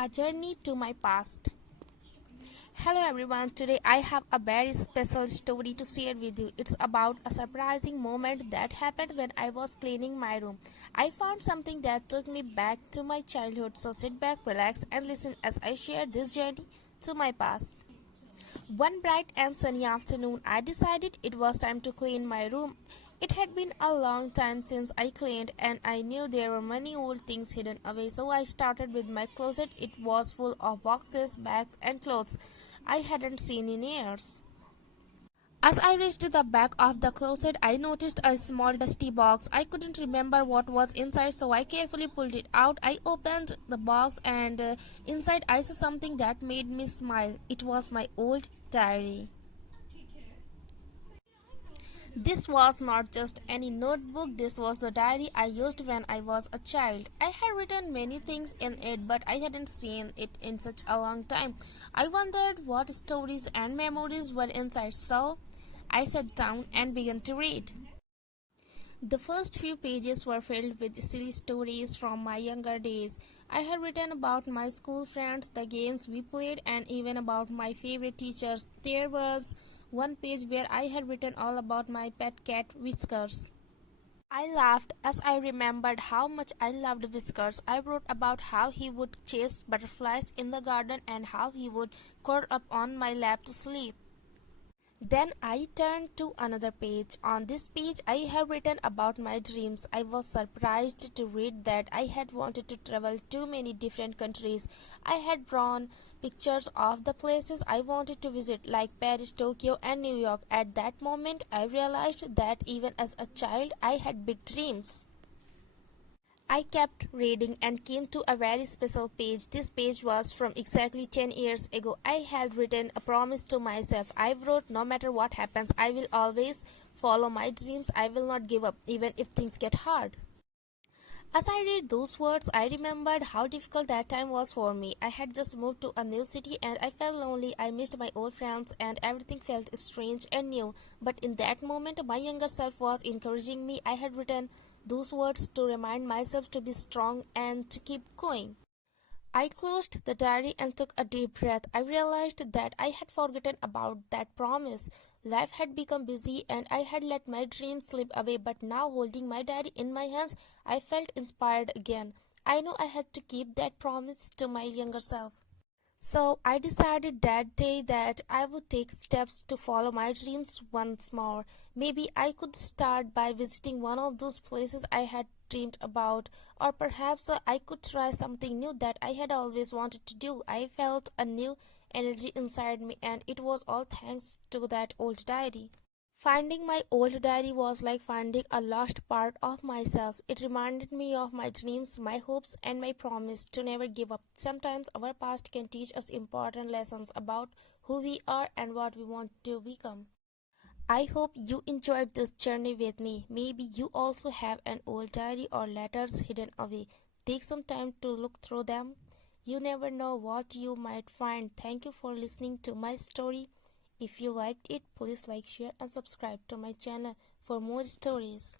A journey to my past. Hello everyone, today I have a very special story to share with you. It's about a surprising moment that happened when I was cleaning my room. I found something that took me back to my childhood, so sit back, relax, and listen as I share this journey to my past. One bright and sunny afternoon, I decided it was time to clean my room. It had been a long time since I cleaned, and I knew there were many old things hidden away, so I started with my closet. It was full of boxes, bags, and clothes I hadn't seen in years. As I reached the back of the closet, I noticed a small dusty box. I couldn't remember what was inside, so I carefully pulled it out. I opened the box, and inside I saw something that made me smile. It was my old diary. This was not just any notebook, this was the diary I used when I was a child. I had written many things in it, but I hadn't seen it in such a long time. I wondered what stories and memories were inside, so I sat down and began to read. The first few pages were filled with silly stories from my younger days. I had written about my school friends, the games we played, and even about my favorite teachers. There was one page where I had written all about my pet cat, Whiskers. I laughed as I remembered how much I loved Whiskers. I wrote about how he would chase butterflies in the garden and how he would curl up on my lap to sleep. Then I turned to another page. On this page, I have written about my dreams. I was surprised to read that I had wanted to travel to many different countries. I had drawn pictures of the places I wanted to visit, like Paris, Tokyo, and New York. At that moment, I realized that even as a child, I had big dreams. I kept reading and came to a very special page. This page was from exactly 10 years ago. I had written a promise to myself. I wrote, no matter what happens, I will always follow my dreams. I will not give up, even if things get hard. As I read those words, I remembered how difficult that time was for me. I had just moved to a new city and I felt lonely. I missed my old friends and everything felt strange and new. But in that moment, my younger self was encouraging me. I had written those words to remind myself to be strong and to keep going. I closed the diary and took a deep breath. I realized that I had forgotten about that promise. Life had become busy and I had let my dreams slip away, but now holding my diary in my hands, I felt inspired again. I knew I had to keep that promise to my younger self. So I decided that day that I would take steps to follow my dreams once more. Maybe I could start by visiting one of those places I had dreamed about, or perhaps I could try something new that I had always wanted to do. I felt a new energy inside me, and it was all thanks to that old diary. Finding my old diary was like finding a lost part of myself. It reminded me of my dreams, my hopes, and my promise to never give up. Sometimes our past can teach us important lessons about who we are and what we want to become. I hope you enjoyed this journey with me. Maybe you also have an old diary or letters hidden away. Take some time to look through them. You never know what you might find. Thank you for listening to my story. If you liked it, please like, share and subscribe to my channel for more stories.